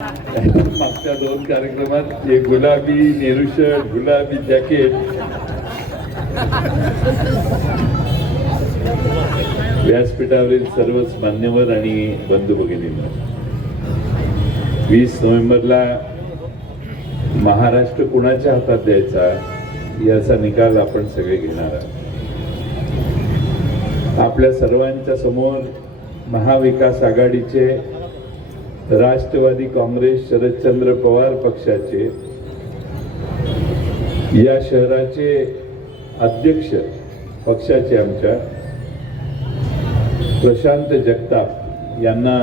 मागच्या दोन कार्यक्रमात हे गुलाबी नेहरू शर्ट गुलाबी जॅकेट व्यासपीठावरील सर्वच मान्यवर आणि बंधू भगिनींना वीस नोव्हेंबरला महाराष्ट्र कुणाच्या हातात द्यायचा याचा निकाल आपण सगळे घेणार आहोत. आपल्या सर्वांच्या समोर महाविकास आघाडीचे राष्ट्रवादी काँग्रेस शरदचंद्र पवार पक्षाचे या शहराचे अध्यक्ष पक्षाचे आमच्या प्रशांत जगताप यांना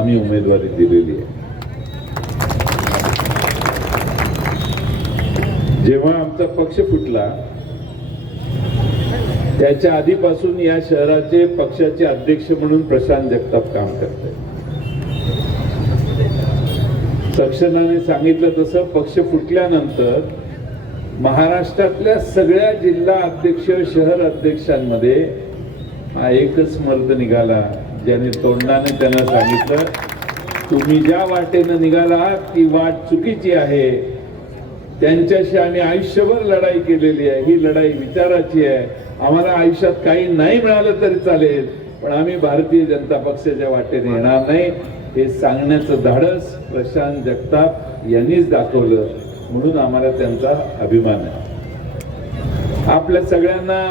आम्ही उमेदवारी दिलेली आहे. जेव्हा आमचा पक्ष फुटला त्याच्या आधीपासून या शहराचे पक्षाचे अध्यक्ष म्हणून प्रशांत जगताप काम करते सक्षनाने सांगितलं तसं पक्ष फुटल्यानंतर महाराष्ट्रातल्या सगळ्या जिल्हा अध्यक्ष शहर अध्यक्षांमध्ये हा एकच मर्द निघाला ज्याने तोंडाने त्यांना सांगितलं तुम्ही ज्या वाटेनं निघाला ती वाट चुकीची आहे. त्यांच्याशी आम्ही आयुष्यभर लढाई केलेली आहे. ही लढाई विचाराची आहे. आम्हाला आयुष्यात काही नाही मिळालं तरी चालेल. पण आम्ही भारतीय जनता पक्षाच्या वाटेने येणार नाही. हे सांगण्याचं धाडस प्रशांत जगताप यांनीच दाखवलं म्हणून आम्हाला त्यांचा अभिमान आहे. आपल्या सगळ्यांना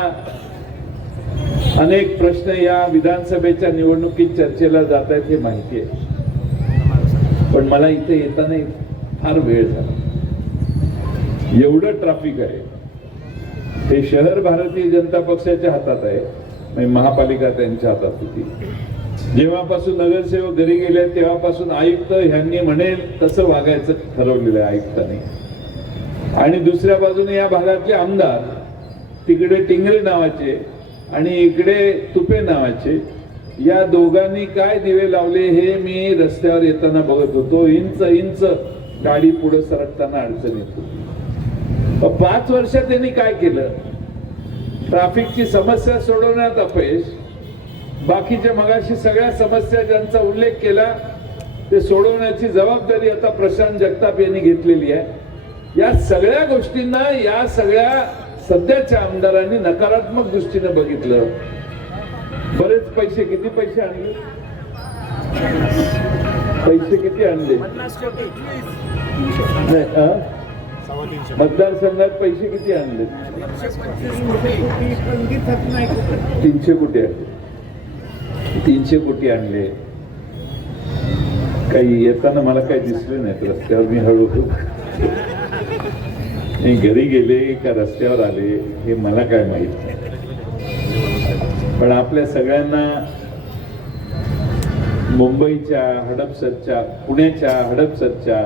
अनेक प्रश्न या विधानसभेच्या निवडणुकीत चर्चेला जात आहेत हे माहिती आहे. पण मला इथे येताना फार वेळ झाला. एवढं ट्रॅफिक आहे. हे शहर भारतीय जनता पक्षाच्या हातात आहे. म्हणजे महापालिका त्यांच्या हातात होती. जेव्हापासून नगरसेवक घरी गेले तेव्हापासून आयुक्त ह्यांनी म्हणेल तसं वागायचं ठरवलेलं आहे आयुक्तांनी. आणि दुसऱ्या बाजूने या भागातले आमदार तिकडे टिंगरे नावाचे आणि इकडे तुपे नावाचे या दोघांनी काय दिवे लावले हे मी रस्त्यावर येताना बघत होतो. इंच इंच गाडी पुढे सरकताना अडचण येतो पाच वर्षात त्यांनी काय केलं? ट्राफिकची समस्या सोडवण्यात अपयश बाकीच्या मगाशी सगळ्या समस्या ज्यांचा उल्लेख केला ते सोडवण्याची जबाबदारी आता प्रशांत जगताप यांनी घेतलेली आहे. या सगळ्या गोष्टींना या सगळ्या सध्याच्या आमदारांनी नकारात्मक दृष्टीने बघितलं. बरेच पैसे किती पैसे आणले? पैसे किती आणले? मतदारसंघात पैसे किती आणले? तीनशे कोटी आणले. तीनशे कोटी आणले. काही येताना मला काही दिसले नाहीत रस्त्यावर मी हळूहळू मी घरी गेले का रस्त्यावर आले हे मला काय माहीत नाही. पण आपल्या सगळ्यांना मुंबईच्या हडपसरच्या पुण्याच्या हडपसरच्या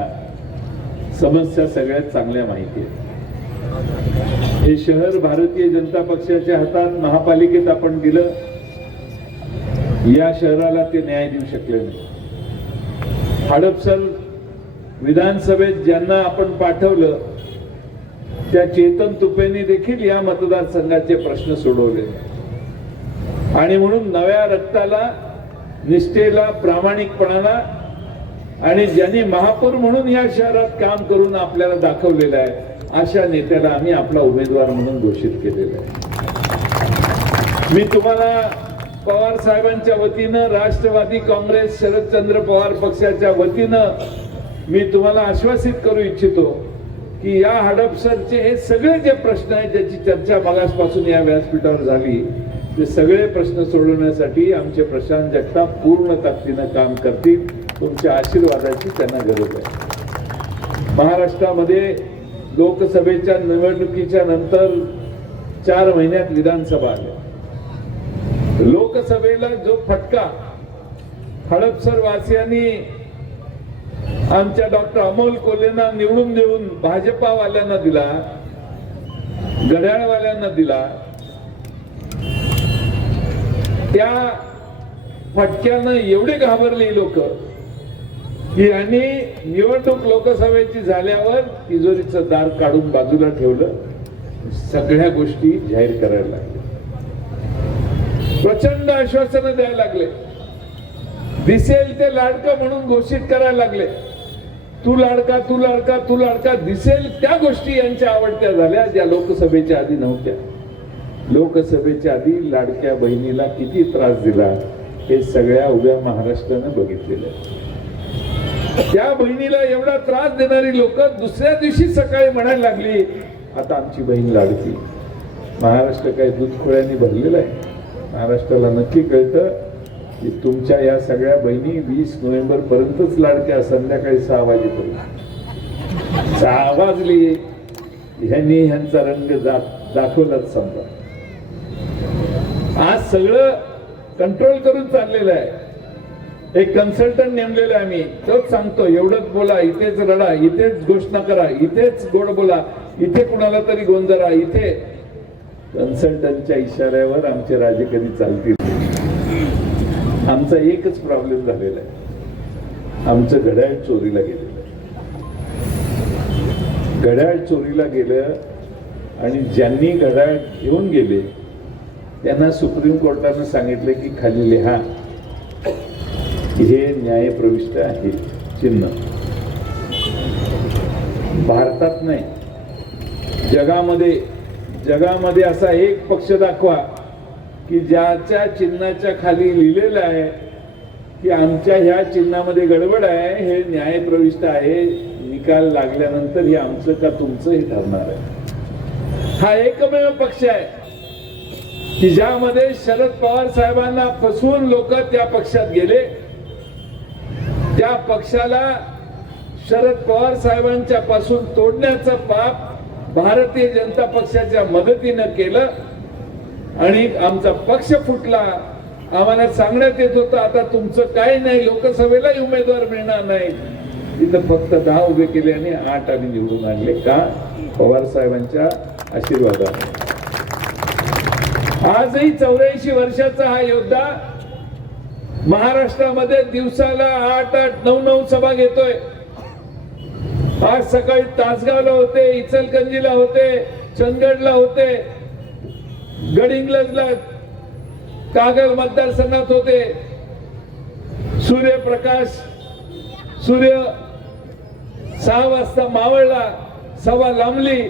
समस्या सगळ्यात चांगल्या माहिती आहेत. हे शहर भारतीय जनता पक्षाच्या हातात महापालिकेत आपण दिलं या शहराला ते न्याय देऊ शकले नाही. हडपसर विधानसभेत ज्यांना आपण पाठवलं त्या चेतन तुपेंनी देखील या मतदारसंघाचे प्रश्न सोडवले. आणि म्हणून नव्या रक्ताला निष्ठेला प्रामाणिकपणाला आणि ज्यांनी महापौर म्हणून या शहरात काम करून आपल्याला दाखवलेलं आहे अशा नेत्याला आम्ही आपला उमेदवार म्हणून घोषित केलेला आहे. मी तुम्हाला पवार साहेबांच्या वतीनं राष्ट्रवादी काँग्रेस शरदचंद्र पवार पक्षाच्या वतीनं मी तुम्हाला आश्वासित करू इच्छितो की या हडपसरचे हे सगळे जे प्रश्न आहेत ज्याची चर्चा मागासपासून या व्यासपीठावर झाली ते सगळे प्रश्न सोडवण्यासाठी आमचे प्रशांत जगताप पूर्ण ताकदीनं काम करतील. तुमच्या आशीर्वादाची त्यांना गरज आहे. महाराष्ट्रामध्ये लोकसभेच्या निवडणुकीच्या नंतर चार महिन्यात विधानसभा आल्या. लोकसभेला जो फटका हडपसर वासियांनी आमच्या डॉक्टर अमोल कोलेना निवडून देऊन भाजपावाल्यांना दिला घड्याळवाल्यांना दिला त्या फटक्यानं एवढे घाबरले लोक की यांनी निवडणूक लोकसभेची झाल्यावर तिजोरीचं दार काढून बाजूला ठेवलं. सगळ्या गोष्टी जाहीर करायला लागल्या. प्रचंड आश्वासनं द्यायला लागले. दिसेल ते लाडकं म्हणून घोषित करायला लागले. तू लाडका तू लाडका तू लाडका दिसेल त्या गोष्टी यांच्या आवडत्या झाल्या ज्या लोकसभेच्या आधी नव्हत्या. लोकसभेच्या आधी लाडक्या बहिणीला किती त्रास दिला हे सगळ्या उभ्या महाराष्ट्रानं बघितलेलं आहे. त्या बहिणीला एवढा त्रास देणारी लोक दुसऱ्या दिवशी सकाळी म्हणायला लागली आता आमची बहीण लाडकी. महाराष्ट्र काय दूध खोळ्यांनी भरलेला आहे. महाराष्ट्राला नक्की कळतं की तुमच्या या सगळ्या बहिणी वीस नोव्हेंबर पर्यंतच लाडक्या संध्याकाळी सहा वाजेपर्यंत. सहा वाजली ह्यांनी ह्यांचा रंग दाखवलाच समजा आज सगळं कंट्रोल करून चाललेलं आहे. एक कन्सल्टंट नेमलेला आहे आम्ही तोच सांगतो एवढंच बोला इथेच रडा इथेच घोषणा करा इथेच गोड बोला इथे कुणाला तरी गोंधळा इथे कन्सल्टंटच्या इशाऱ्यावर आमचे राजे कधी चालतील? आमचा एकच प्रॉब्लेम झालेला आहे. आमचं घड्याळ चोरीला गेलेलं आहे. घड्याळ चोरीला गेलं आणि ज्यांनी घड्याळ घेऊन गेले त्यांना सुप्रीम कोर्टानं सांगितलं की खाली लिहा. हे न्यायप्रविष्ट आहे चिन्ह. भारतात नाही. जगामध्ये जगामध्ये असा एक पक्ष दाखवा की ज्याच्या चिन्हाच्या खाली लिहिलेलं आहे की आमच्या ह्या चिन्हामध्ये गडबड आहे हे न्यायप्रविष्ट आहे निकाल लागल्यानंतर हे आमचं का तुमचं हे ठरणार आहे? हा एकमेव पक्ष आहे की ज्यामध्ये शरद पवार साहेबांना फसवून लोक त्या पक्षात गेले. त्या पक्षाला शरद पवार साहेबांच्या पासून तोडण्याचं पाप भारतीय जनता पक्षाच्या मदतीनं केलं आणि आमचा पक्ष फुटला. आम्हाला सांगण्यात येत होतं आता तुमचं काही नाही लोकसभेलाही उमेदवार मिळणार नाही. तिथं फक्त दहा उभे केले आणि आठ आम्ही निवडून आणले. का? पवार साहेबांच्या आशीर्वादाने. आजही चौऱ्याऐंशी वर्षाचा हा योद्धा महाराष्ट्रामध्ये दिवसाला आठ आठ नऊ नऊ सभा घेतोय. आज सकाळी तासगावला होते इचलकंजीला होते चंदगडला होते गडिंग्लजला कागल मतदारसंघात होते. सूर्यप्रकाश सूर्य सहा वाजता मावळला सभा लांबली.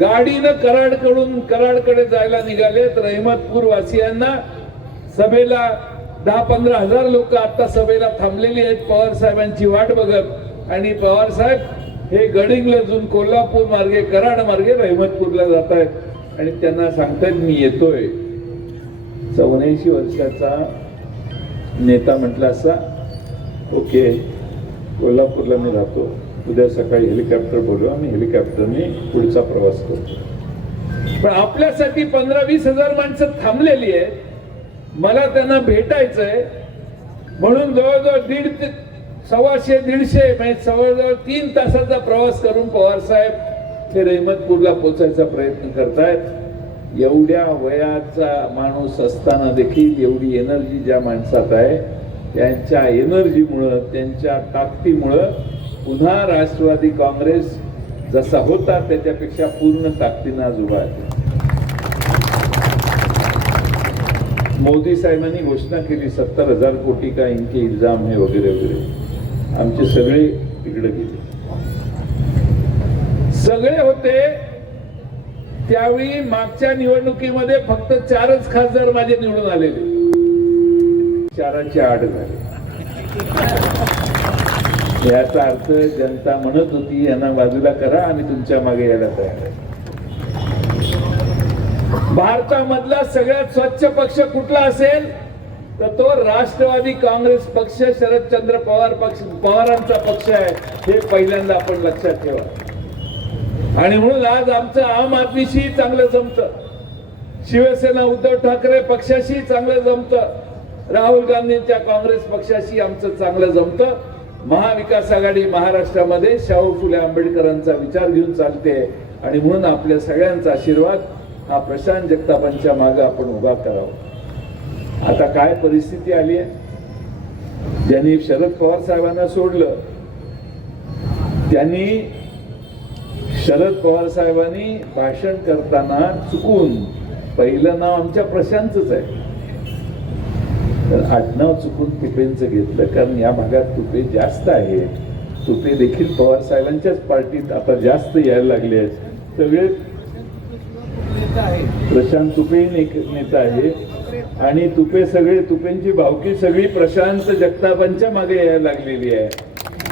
गाडीनं कराडकडून कराडकडे जायला निघालेत रहिमतपूर वासियांना सभेला दहा पंधरा हजार लोक आता सभेला थांबलेली आहेत. पवार साहेबांची वाट बघत आणि पवार साहेब हे गडिंगलजून कोल्हापूर मार्गे कराड मार्गे रहमतपूरला जात आहेत. आणि त्यांना सांगतायत मी येतोय. चौऱ्याऐंशी वर्षाचा नेता म्हटला असा ओके कोल्हापूरला मी राहतो. उद्या सकाळी हेलिकॉप्टर बोलू मी हेलिकॉप्टरने पुढचा प्रवास करतो. पण आपल्यासाठी पंधरा वीस हजार माणसं थांबलेली आहेत. मला त्यांना भेटायचंय. म्हणून जवळजवळ दीड ते सव्वाशे दीडशे म्हणजे जवळजवळ तीन तासाचा प्रवास करून पवार साहेब ते रहमतपूरला पोचायचा प्रयत्न करतायत. एवढ्या वयाचा माणूस असताना देखील एवढी एनर्जी ज्या माणसात आहे त्यांच्या एनर्जीमुळं त्यांच्या ताकदीमुळं पुन्हा राष्ट्रवादी काँग्रेस जसा होता त्याच्यापेक्षा पूर्ण ताकदीनं आज उभा आहे. मोदी साहेबांनी घोषणा केली सत्तर हजार कोटी का इनके इल्जाम हे वगैरे वगैरे. आमचे सगळे तिकडे गेले. सगळे होते त्यावेळी मागच्या निवडणुकीमध्ये फक्त चारच खासदार माझे निवडून आलेले. चाराचे आठ झाले. याचा अर्थ जनता म्हणत होती यांना बाजूला करा आणि तुमच्या मागे यायला तयार आहे. भारतामधला सगळ्यात स्वच्छ पक्ष कुठला असेल? तर तो राष्ट्रवादी काँग्रेस पक्ष शरदचंद्र पवार पक्ष पवारांचा पक्ष आहे हे पहिल्यांदा आपण लक्षात ठेवा. आणि म्हणून आज आमचं आम आदमीशी चांगलं जमतं. शिवसेना उद्धव ठाकरे पक्षाशी चांगलं जमतं. राहुल गांधींच्या काँग्रेस पक्षाशी आमचं चांगलं जमतं. महाविकास आघाडी महाराष्ट्रामध्ये शाहू फुले आंबेडकरांचा विचार घेऊन चालते. आणि म्हणून आपल्या सगळ्यांचा आशीर्वाद हा प्रशांत जगतापांच्या मागे आपण उभा करावा. आता काय परिस्थिती आली आहे? ज्यांनी शरद पवार साहेबांना सोडलं त्यांनी शरद पवार साहेबांनी भाषण करताना चुकून पहिलं नाव आमच्या प्रशांतच आहे. तर आडनाव चुकून तुपेंचं घेतलं कारण या भागात तुपे जास्त आहेत तुपे देखील पवार साहेबांच्याच पार्टीत आता जास्त यायला लागले आहेत. सगळे प्रशांत तुपे नेता आहे. आणि तुपे सगळे तुपेंची भावकी सगळी प्रशांत जगतापांच्या मागे यायला लागलेली आहे.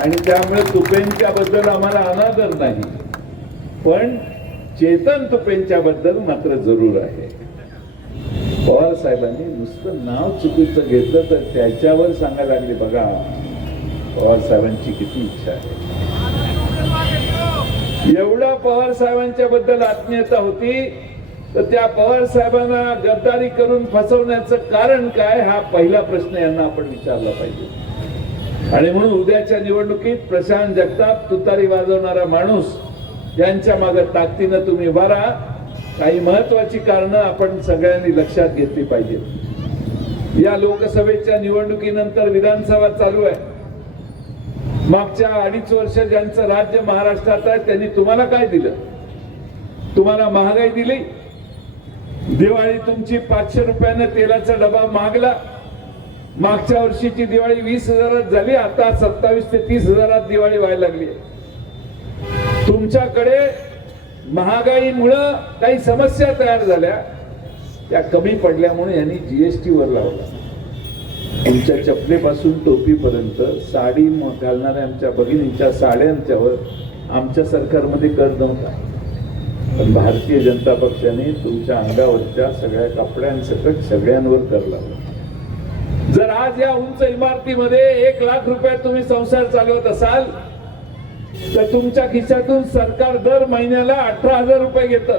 आणि त्यामुळे तुपेंच्या बद्दल आम्हाला अनादर नाही. पण चेतन तुपेंच्या बद्दल मात्र जरूर आहे. पवार साहेबांनी नुसतं नाव चुकीचं घेतलं तर त्याच्यावर सांगायला लागले. बघा पवार साहेबांची किती इच्छा आहे. एवढा पवार साहेबांच्या बद्दल आत्मीयता होती तर त्या पवार साहेबांना गद्दारी करून फसवण्याचं कारण काय हा पहिला प्रश्न यांना आपण विचारला पाहिजे. आणि म्हणून उद्याच्या निवडणुकीत प्रशांत जगताप तुतारी वाजवणारा माणूस यांच्या मागे ताकदीनं तुम्ही उभा राहा. काही महत्वाची कारणं आपण सगळ्यांनी लक्षात घेतली पाहिजे या लोकसभेच्या निवडणुकीनंतर विधानसभा चालू आहे. मागच्या अडीच वर्ष ज्यांचं राज्य महाराष्ट्रात आहे त्यांनी तुम्हाला काय दिलं? तुम्हाला महागाई दिली? दिवाळी तुमची पाचशे रुपयानं तेलाचा डबा मागला. मागच्या वर्षीची दिवाळी वीस हजारात झाली आता सत्तावीस ते तीस हजारात दिवाळी व्हायला लागली. तुमच्याकडे महागाईमुळं काही समस्या तयार झाल्या. त्या कमी पडल्यामुळे यांनी जीएसटी वर लावला. तुमच्या चपलेपासून टोपीपर्यंत साडी घालणाऱ्या आमच्या भगिनींच्या साड्यांच्यावर आमच्या सरकारमध्ये कर नव्हता. पण भारतीय जनता पक्षाने तुमच्या अंगावरच्या सगळ्या कपड्यांसकट सगळ्यांवर कर लावला जर आज या उंच इमारतीमध्ये एक लाख रुपयात तुम्ही संसार चालवत असाल तर तुमच्या खिशातून सरकार दर महिन्याला अठरा हजार रुपये घेत.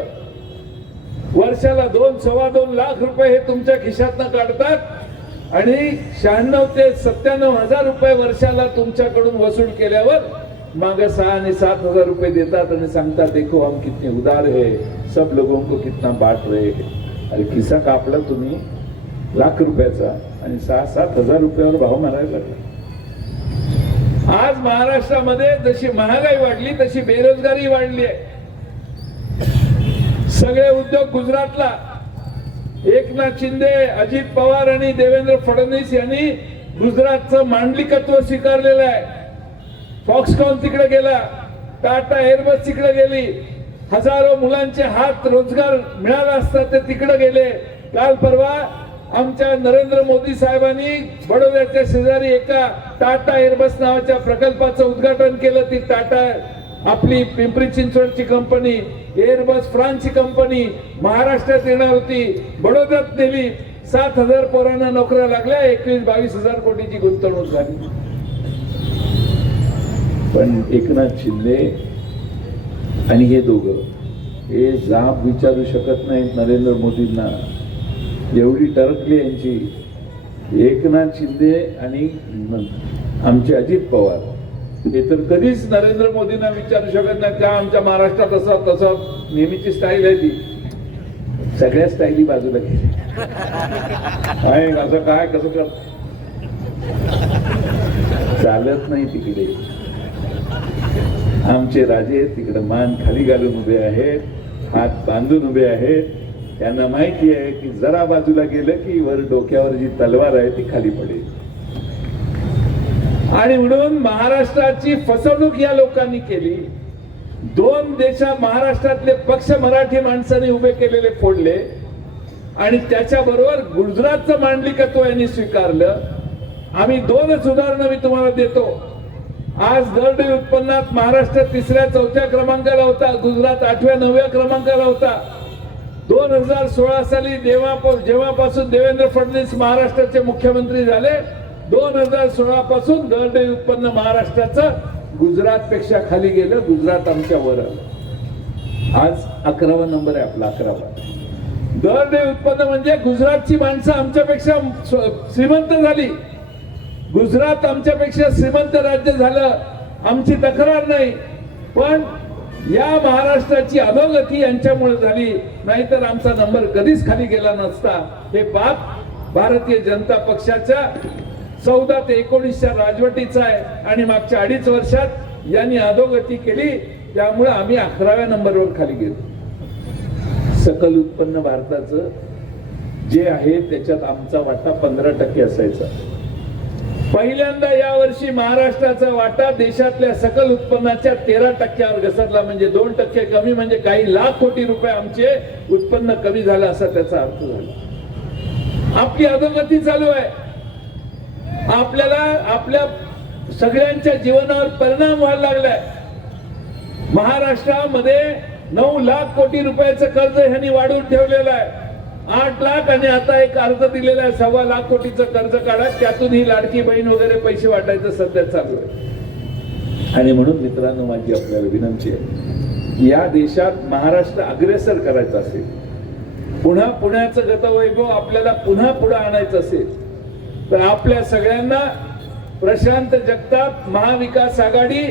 वर्षाला दोन सव्वा दोन लाख रुपये हे तुमच्या खिशातनं काढतात आणि शहाण्णव ते सत्त्याण्णव हजार रुपये वर्षाला तुमच्याकडून वसूल केल्यावर माग सहा आणि सात हजार रुपये देतात आणि सांगतात देखो हम कितने उदार है। सब लोगों को कितना बाट रहे हैं। अरे खिसा कापला तुम्ही लाख रुपयाचा आणि सहा सात हजार रुपयावर भाव मारायला लागला. आज महाराष्ट्रामध्ये जशी महागाई वाढली तशी बेरोजगारी वाढली आहे. सगळे उद्योग गुजरातला. एकनाथ शिंदे अजित पवार आणि देवेंद्र फडणवीस यांनी गुजरातचं मांडलिकत्व स्वीकारलेलं आहे. फॉक्सकॉन तिकडे गेला. टाटा एअरबस तिकडे गेली. हजारो मुलांचे हात रोजगार मिळाला असता ते तिकडे गेले. काल परवा आमच्या नरेंद्र मोदी साहेबांनी बडोद्याच्या शेजारी एका टाटा एअरबस नावाच्या प्रकल्पाचं उद्घाटन केलं. ती टाटा आपली पिंपरी चिंचवडची कंपनी एअरबस फ्रान्सची कंपनी महाराष्ट्रात येणार होती. बडोद्यात नेली. सात हजार पोरांना नोकऱ्या लागल्या. एकवीस बावीस हजार कोटीची गुंतवणूक झाली. पण एकनाथ शिंदे आणि हे दोघं हे जाब विचारू शकत नाहीत नरेंद्र मोदींना. एवढी टरकली यांची. एकनाथ शिंदे आणि आमचे अजित पवार. हे तर कधीच नरेंद्र मोदींना विचारू शकत नाही त्या आमच्या महाराष्ट्रात असा तसा नेहमीची स्टाईल आहे ती. सगळ्या स्टाईली बाजूला गेली काय असं काय कसं कर? चालत नाही तिकडे. आमचे राजे तिकडे मान खाली घालून उभे आहेत हात बांधून उभे आहेत. त्यांना माहिती आहे की जरा बाजूला गेलं की वर डोक्यावर जी तलवार आहे ती खाली पडेल. आणि म्हणून महाराष्ट्राची फसवणूक या लोकांनी केली. दोन देशा महाराष्ट्रातले पक्ष मराठी माणसाने उभे केलेले फोडले. आणि त्याच्याबरोबर गुजरातचं मांडलिकत्व यांनी स्वीकारलं. आम्ही दोनच उदाहरणं मी तुम्हाला देतो. आज दरडी उत्पन्नात महाराष्ट्र तिसऱ्या चौथ्या क्रमांकाला होता. गुजरात आठव्या नवव्या क्रमांकाला होता. दोन हजार सोळा साली जेव्हा जेव्हापासून देवेंद्र फडणवीस महाराष्ट्राचे मुख्यमंत्री झाले दोन हजार सोळा पासून दरडोई उत्पन्न महाराष्ट्राचं गुजरात पेक्षा खाली गेलं. गुजरात आमच्या वर आज अकरावा नंबर आहे आपला अकरावा. दरडे उत्पन्न म्हणजे गुजरातची माणसं आमच्यापेक्षा श्रीमंत झाली. गुजरात आमच्यापेक्षा श्रीमंत राज्य झालं आमची तक्रार नाही. पण या महाराष्ट्राची अधोगती यांच्यामुळे झाली नाहीतर आमचा नंबर कधीच खाली गेला नसता. हे पाप भारतीय जनता पक्षाच्या चौदा ते एकोणीसच्या राजवटीचा आहे आणि मागच्या अडीच वर्षात यांनी अधोगती केली त्यामुळे आम्ही अकराव्या नंबरवर खाली गेलो. सकल उत्पन्न भारताचं जे आहे त्याच्यात आमचा वाटा पंधरा टक्के असायचा. पहिल्यांदा यावर्षी महाराष्ट्राचा वाटा देशातल्या सकल उत्पन्नाच्या तेरा टक्क्यावर घसरला म्हणजे दोन टक्के कमी म्हणजे काही लाख कोटी रुपये आमचे उत्पन्न कमी झालं असा त्याचा अर्थ झाला. आपली अधोगती चालू आहे. आपल्याला आपल्या सगळ्यांच्या जीवनावर परिणाम व्हायला लागलाय. महाराष्ट्रामध्ये नऊ लाख कोटी रुपयाचं कर्ज ह्यांनी वाढवून ठेवलेलं आहे. आठ लाख आणि आता एक अर्ज दिलेला आहे सव्वा लाख कोटीचं कर्ज काढा. त्यातून ही लाडकी बहीण वगैरे पैसे वाटायचं सध्या चालू आहे. आणि म्हणून मित्रांनो माझी आपल्याला विनंती आहे या देशात महाराष्ट्र अग्रेसर करायचा असेल पुन्हा पुण्याचं गतवैभव आपल्याला पुन्हा पुढे आणायचं असेल तर आपल्या सगळ्यांना प्रशांत जगताप महाविकास आघाडी